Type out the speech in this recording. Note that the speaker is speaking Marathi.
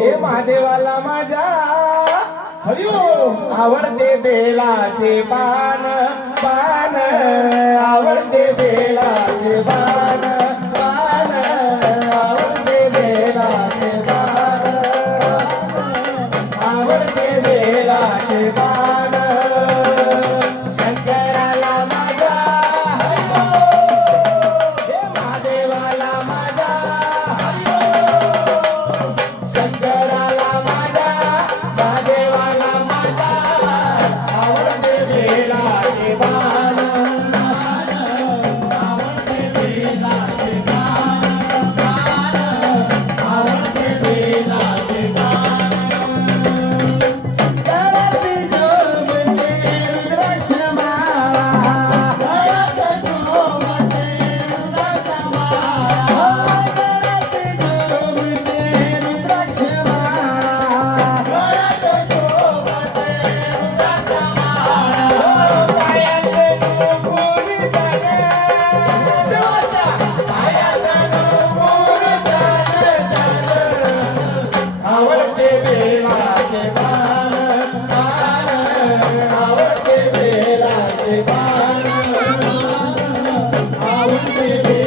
हे महादेवाला माझ्या हरिओम. आवडते बेलाचे पान पान. आवडते बेलाचे पान पान. आवडते बेलाचे पान. आवडते बेलाचे आवडते बेलाचे पान आवडते